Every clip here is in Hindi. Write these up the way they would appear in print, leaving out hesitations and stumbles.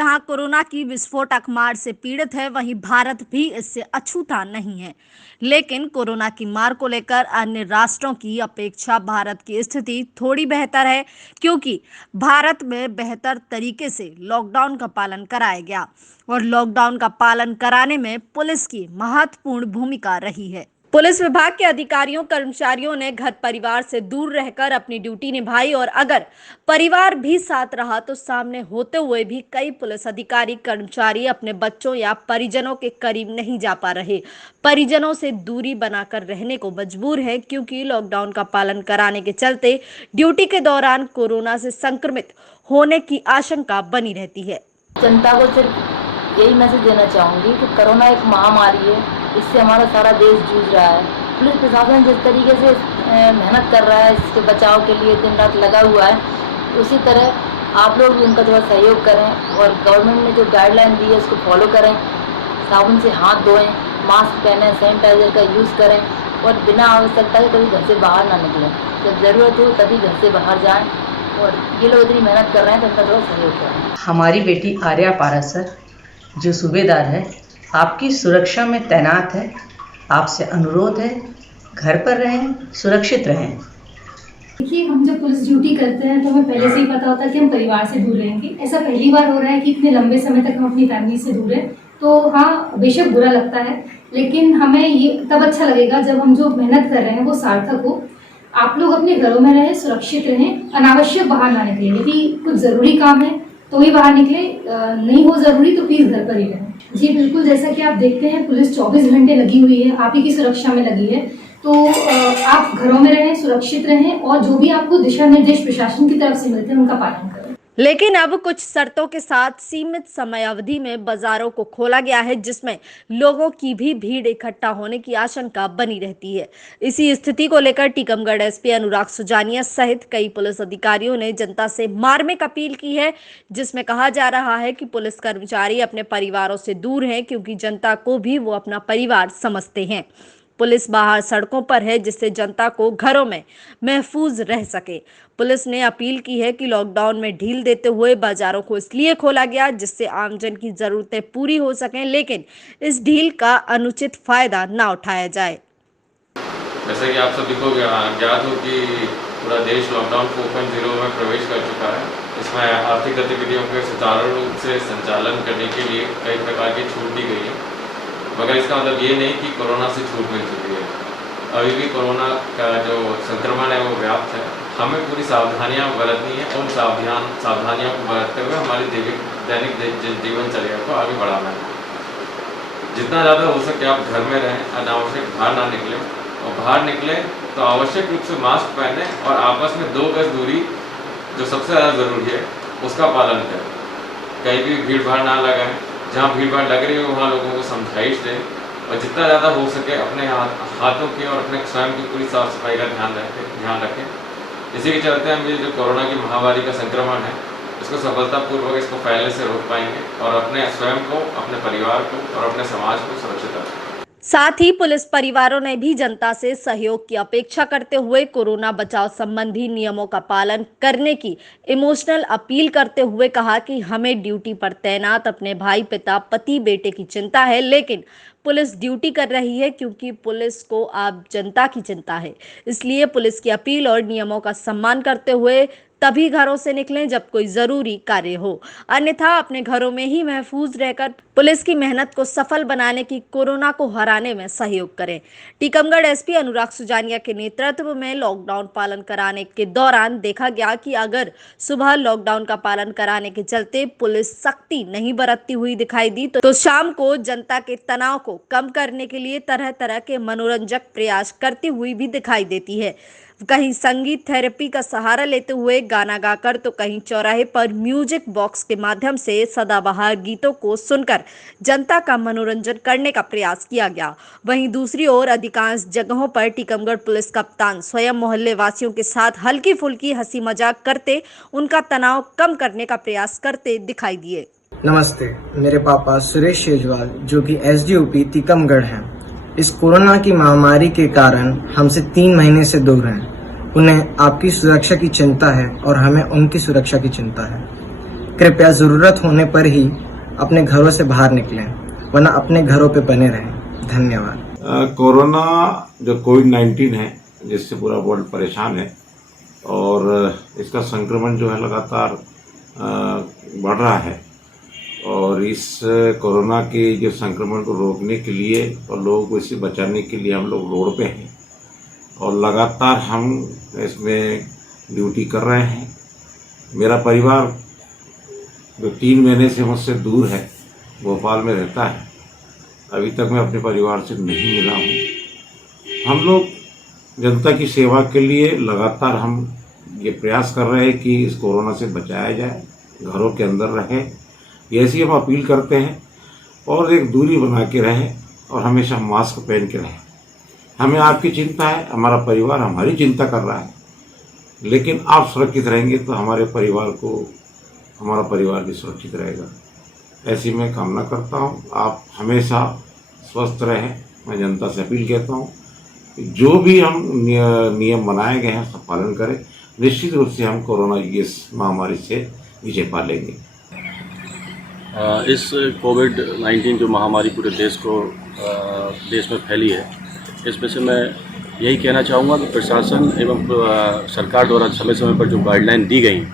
जहां कोरोना की विस्फोटक मार से पीड़ित है, वहीं भारत भी इससे अछूता नहीं है। लेकिन कोरोना की मार को लेकर अन्य राष्ट्रों की अपेक्षा भारत की स्थिति थोड़ी बेहतर है, क्योंकि भारत में बेहतर तरीके से लॉकडाउन का पालन कराया गया और लॉकडाउन का पालन कराने में पुलिस की महत्वपूर्ण भूमिका रही है। पुलिस विभाग के अधिकारियों कर्मचारियों ने घर परिवार से दूर रहकर अपनी ड्यूटी निभाई और अगर परिवार भी साथ रहा तो सामने होते हुए भी कई पुलिस अधिकारी कर्मचारी अपने बच्चों या परिजनों के करीब नहीं जा पा रहे, परिजनों से दूरी बनाकर रहने को मजबूर है, क्योंकि लॉकडाउन का पालन कराने के चलते ड्यूटी के दौरान कोरोना से संक्रमित होने की आशंका बनी रहती है। जनता को सिर्फ यही मैसेज देना चाहूँगी कि कोरोना एक महामारी है, इससे हमारा सारा देश जूझ रहा है। पुलिस प्रशासन जिस तरीके से मेहनत कर रहा है, इसके बचाव के लिए दिन रात लगा हुआ है, उसी तरह आप लोग भी उनका थोड़ा सहयोग करें और गवर्नमेंट ने जो गाइडलाइन दी है उसको फॉलो करें। साबुन से हाथ धोएं, मास्क पहनें, सैनिटाइजर का यूज़ करें और बिना आवश्यकता के कभी घर से बाहर ना निकलें। जब ज़रूरत हो तभी घर से बाहर जाएं और ये लोग इतनी मेहनत कर रहे हैं तो उनका थोड़ा सहयोग करें। हमारी बेटी आर्या पारासर जो सूबेदार है, आपकी सुरक्षा में तैनात है। आपसे अनुरोध है, घर पर रहें, सुरक्षित रहें। देखिए, हम जब पुलिस ड्यूटी करते हैं तो हमें पहले से ही पता होता है कि हम परिवार से दूर रहेंगे। ऐसा पहली बार हो रहा है कि इतने लंबे समय तक हम अपनी फैमिली से दूर हैं, तो हाँ, बेशक बुरा लगता है, लेकिन हमें ये तब अच्छा लगेगा जब हम जो मेहनत कर रहे हैं वो सार्थक हो। आप लोग अपने घरों में रहें, सुरक्षित रहें, अनावश्यक बाहर ना निकलें। यदि कुछ ज़रूरी काम है तो ही बाहर निकले, नहीं हो ज़रूरी तो प्लीज़ घर पर ही रहें। जी बिल्कुल, जैसा कि आप देखते हैं पुलिस 24 घंटे लगी हुई है, आप ही की सुरक्षा में लगी है, तो आप घरों में रहें, सुरक्षित रहें और जो भी आपको दिशा निर्देश प्रशासन की तरफ से मिलते हैं उनका पालन करें। लेकिन अब कुछ शर्तों के साथ सीमित समय अवधि में बाजारों को खोला गया है, जिसमें लोगों की भी भीड़ इकट्ठा होने की आशंका बनी रहती है। इसी स्थिति को लेकर टीकमगढ़ एसपी अनुराग सुजानिया सहित कई पुलिस अधिकारियों ने जनता से मार्मिक अपील की है, जिसमें कहा जा रहा है कि पुलिस कर्मचारी अपने परिवारों से दूर हैं, क्योंकि जनता को भी वो अपना परिवार समझते हैं। पुलिस बाहर सड़कों पर है, जिससे जनता को घरों में महफूज रह सके। पुलिस ने अपील की है कि लॉकडाउन में ढील देते हुए बाजारों को इसलिए खोला गया जिससे आमजन की जरूरतें पूरी हो सकें, लेकिन इस ढील का अनुचित फायदा ना उठाया जाए। जैसे कि आप सभी को ज्ञात हो कि पूरा देश लॉकडाउन 4.0 में प्रवेश कर चुका है। इसमें आर्थिक गतिविधियों के सुचारू रूप से संचालन करने के लिए कई प्रकार की छूट दी गई है, मगर इसका मतलब ये नहीं कि कोरोना से छूट मिल चुकी है। अभी भी कोरोना का जो संक्रमण है वो व्याप्त है। हमें पूरी सावधानियां बरतनी है और सावधानियों को बरतते हुए हमारी दैनिक जीवनचर्या को आगे बढ़ाना है। जितना ज़्यादा हो सके आप घर में रहें, अनावश्यक बाहर ना निकलें और बाहर निकलें तो आवश्यक रूप से मास्क पहनें और आपस में 2 गज दूरी जो सबसे ज़्यादा ज़रूरी है उसका पालन करें। कहीं भी भीड़ भाड़ ना लगाएं, जहाँ भीड़ भाड़ लग रही है वहाँ लोगों को समझाइश दें और जितना ज़्यादा हो सके अपने हाथों की और अपने स्वयं की पूरी साफ सफाई का ध्यान रखें। इसी के चलते हम ये जो कोरोना की महामारी का संक्रमण है इसको सफलतापूर्वक इसको फैलने से रोक पाएंगे और अपने स्वयं को, अपने परिवार को और अपने समाज को सुरक्षित रखें। साथ ही पुलिस परिवारों ने भी जनता से सहयोग की अपेक्षा करते हुए कोरोना बचाव संबंधी नियमों का पालन करने की इमोशनल अपील करते हुए कहा कि हमें ड्यूटी पर तैनात अपने भाई, पिता, पति, बेटे की चिंता है, लेकिन पुलिस ड्यूटी कर रही है क्योंकि पुलिस को आप जनता की चिंता है। इसलिए पुलिस की अपील और नियमों का सम्मान करते हुए तभी घरों से निकलें जब कोई जरूरी कार्य हो, अन्यथा अपने घरों में ही महफूज रहकर पुलिस की मेहनत को सफल बनाने की कोरोना को हराने में सहयोग करें। टीकमगढ़ एसपी अनुराग सुजानिया के नेतृत्व में लॉकडाउन पालन कराने के दौरान देखा गया कि अगर सुबह लॉकडाउन का पालन कराने के चलते पुलिस सख्ती नहीं बरतती हुई दिखाई दी तो शाम को जनता के तनाव को कम करने के लिए तरह तरह के मनोरंजक प्रयास करती हुई भी दिखाई देती है। कहीं संगीत थेरेपी का सहारा लेते हुए गाना गाकर तो कहीं चौराहे पर म्यूजिक बॉक्स के माध्यम से सदाबहार गीतों को सुनकर जनता का मनोरंजन करने का प्रयास किया गया। वहीं दूसरी ओर अधिकांश जगहों पर टीकमगढ़ पुलिस कप्तान स्वयं मोहल्ले वासियों के साथ हल्की फुल्की हंसी मजाक करते उनका तनाव कम करने का प्रयास करते दिखाई दिए। नमस्ते, मेरे पापा सुरेश शेजवाल जो कि एसडीओपी टीकमगढ़ हैं, इस कोरोना की महामारी के कारण हमसे 3 महीने से दूर हैं। उन्हें आपकी सुरक्षा की चिंता है और हमें उनकी सुरक्षा की चिंता है। कृपया ज़रूरत होने पर ही अपने घरों से बाहर निकलें, वरना अपने घरों पे बने रहें। धन्यवाद। कोरोना जो कोविड-19 है, जिससे पूरा वर्ल्ड परेशान है और इसका संक्रमण जो है लगातार बढ़ रहा है और इस कोरोना के जो संक्रमण को रोकने के लिए और लोगों को इससे बचाने के लिए हम लोग रोड पे हैं और लगातार हम इसमें ड्यूटी कर रहे हैं। मेरा परिवार जो 3 महीने से मुझसे दूर है, भोपाल में रहता है, अभी तक मैं अपने परिवार से नहीं मिला हूँ। हम लोग जनता की सेवा के लिए लगातार हम ये प्रयास कर रहे हैं कि इस कोरोना से बचाया जाए, घरों के अंदर रहे, ऐसी हम अपील करते हैं और एक दूरी बना के रहें और हमेशा मास्क पहन के रहें। हमें आपकी चिंता है, हमारा परिवार हमारी चिंता कर रहा है, लेकिन आप सुरक्षित रहेंगे तो हमारा परिवार भी सुरक्षित रहेगा। ऐसी मैं कामना करता हूँ। आप हमेशा स्वस्थ रहें। मैं जनता से अपील कहता हूँ कि जो भी हम नियम बनाए गए हैं उसका पालन करें। निश्चित रूप से हम कोरोना इस महामारी से विजय पा लेंगे। इस कोविड-19 जो महामारी पूरे देश में फैली है, इसमें से मैं यही कहना चाहूँगा कि प्रशासन एवं सरकार द्वारा समय समय पर जो गाइडलाइन दी गई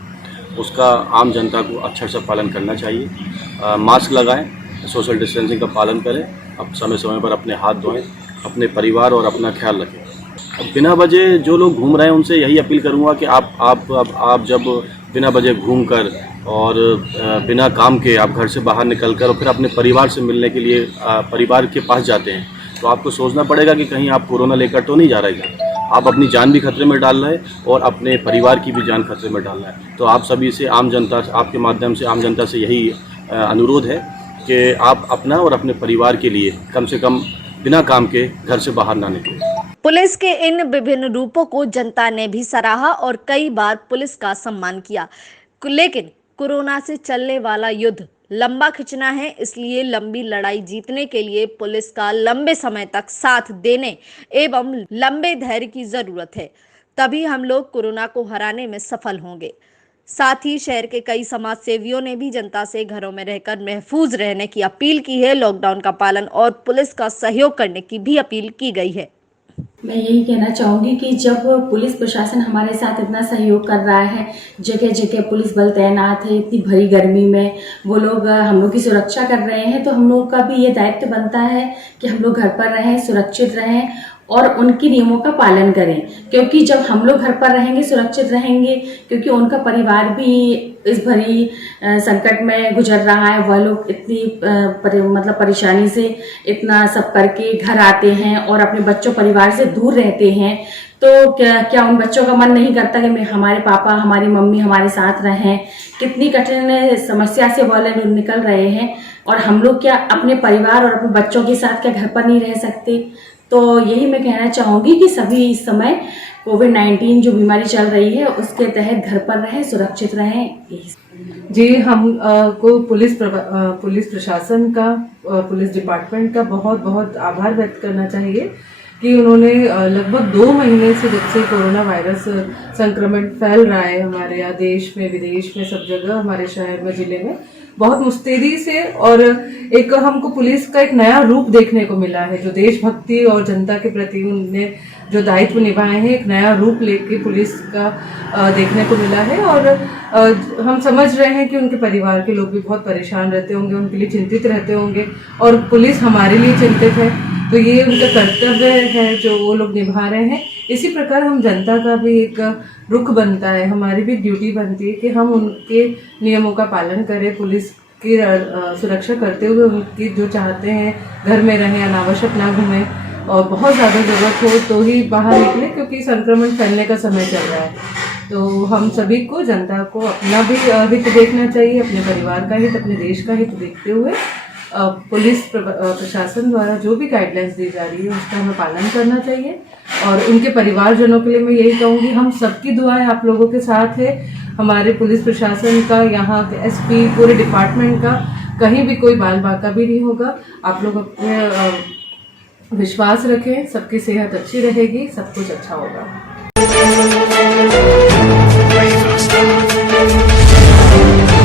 उसका आम जनता को अच्छे से पालन करना चाहिए। मास्क लगाएं, सोशल डिस्टेंसिंग का पालन करें, अब समय समय पर अपने हाथ धोएं, अपने परिवार और अपना ख्याल रखें। अब बिना वजह जो लोग घूम रहे हैं उनसे यही अपील करूँगा कि आप जब बिना वजह घूमकर और बिना काम के आप घर से बाहर निकलकर और फिर अपने परिवार से मिलने के लिए परिवार के पास जाते हैं तो आपको सोचना पड़ेगा कि कहीं आप कोरोना लेकर तो नहीं जा रहे। आप अपनी जान भी खतरे में डाल रहे हैं और अपने परिवार की भी जान खतरे में डाल रहे हैं। तो आप सभी से आपके माध्यम से आम जनता से यही अनुरोध है कि आप अपना और अपने परिवार के लिए कम से कम बिना काम के घर से बाहर ना निकलें। पुलिस के इन विभिन्न रूपों को जनता ने भी सराहा और कई बार पुलिस का सम्मान किया, लेकिन कोरोना से चलने वाला युद्ध लंबा खिंचना है, इसलिए लंबी लड़ाई जीतने के लिए पुलिस का लंबे समय तक साथ देने एवं लंबे धैर्य की जरूरत है। तभी हम लोग कोरोना को हराने में सफल होंगे। साथ ही शहर के कई समाज सेवियों ने भी जनता से घरों में रहकर महफूज रहने की अपील की है। लॉकडाउन का पालन और पुलिस का सहयोग करने की भी अपील की गई है। मैं यही कहना चाहूँगी कि जब पुलिस प्रशासन हमारे साथ इतना सहयोग कर रहा है, जगह जगह पुलिस बल तैनात है, इतनी भरी गर्मी में वो लोग हम लोग की सुरक्षा कर रहे हैं, तो हम लोग का भी ये दायित्व बनता है कि हम लोग घर पर रहें, सुरक्षित रहें और उनके नियमों का पालन करें। क्योंकि जब हम लोग घर पर रहेंगे, सुरक्षित रहेंगे, क्योंकि उनका परिवार भी इस भरी संकट में गुजर रहा है। वह लोग इतनी परेशानी से इतना सब करके घर आते हैं और अपने बच्चों परिवार से दूर रहते हैं, तो क्या उन बच्चों का मन नहीं करता कि हमारे पापा हमारी मम्मी हमारे साथ रहें। कितनी कठिन समस्या से वह लोग निकल रहे हैं और हम लोग क्या अपने परिवार और अपने बच्चों के साथ क्या घर पर नहीं रह सकते। तो यही मैं कहना चाहूँगी कि सभी इस समय कोविड-19 जो बीमारी चल रही है उसके तहत घर पर रहें, सुरक्षित रहें। जी, हम को पुलिस प्रशासन का, पुलिस डिपार्टमेंट का बहुत बहुत आभार व्यक्त करना चाहिए कि उन्होंने लगभग 2 महीने से, जब से कोरोना वायरस संक्रमण फैल रहा है हमारे यहाँ देश में, विदेश में, सब जगह, हमारे शहर में, जिले में, बहुत मुस्तैदी से और एक हमको पुलिस का एक नया रूप देखने को मिला है। जो देशभक्ति और जनता के प्रति उनने जो दायित्व निभाए हैं, एक नया रूप लेके पुलिस का देखने को मिला है। और हम समझ रहे हैं कि उनके परिवार के लोग भी बहुत परेशान रहते होंगे, उनके लिए चिंतित रहते होंगे और पुलिस हमारे लिए चिंतित है। तो ये उनका कर्तव्य है जो वो लोग निभा रहे हैं। इसी प्रकार हम जनता का भी एक रुख बनता है, हमारी भी ड्यूटी बनती है कि हम उनके नियमों का पालन करें, पुलिस की सुरक्षा करते हुए उनकी जो चाहते हैं घर में रहें, अनावश्यक ना घूमें और बहुत ज़्यादा ज़रूरत हो तो ही बाहर निकलें, क्योंकि संक्रमण फैलने का समय चल रहा है। तो हम सभी को, जनता को अपना भी हित देखना चाहिए, अपने परिवार का हित, अपने देश का हित देखते हुए पुलिस प्रशासन द्वारा जो भी गाइडलाइंस दी जा रही है उसका हमें पालन करना चाहिए। और उनके परिवारजनों के लिए मैं यही कहूँगी, हम सबकी दुआएं आप लोगों के साथ है। हमारे पुलिस प्रशासन का, यहाँ के एसपी, पूरे डिपार्टमेंट का कहीं भी कोई बाल बाका भी नहीं होगा। आप लोग अपने विश्वास रखें, सबकी सेहत अच्छी रहेगी, सब कुछ अच्छा होगा।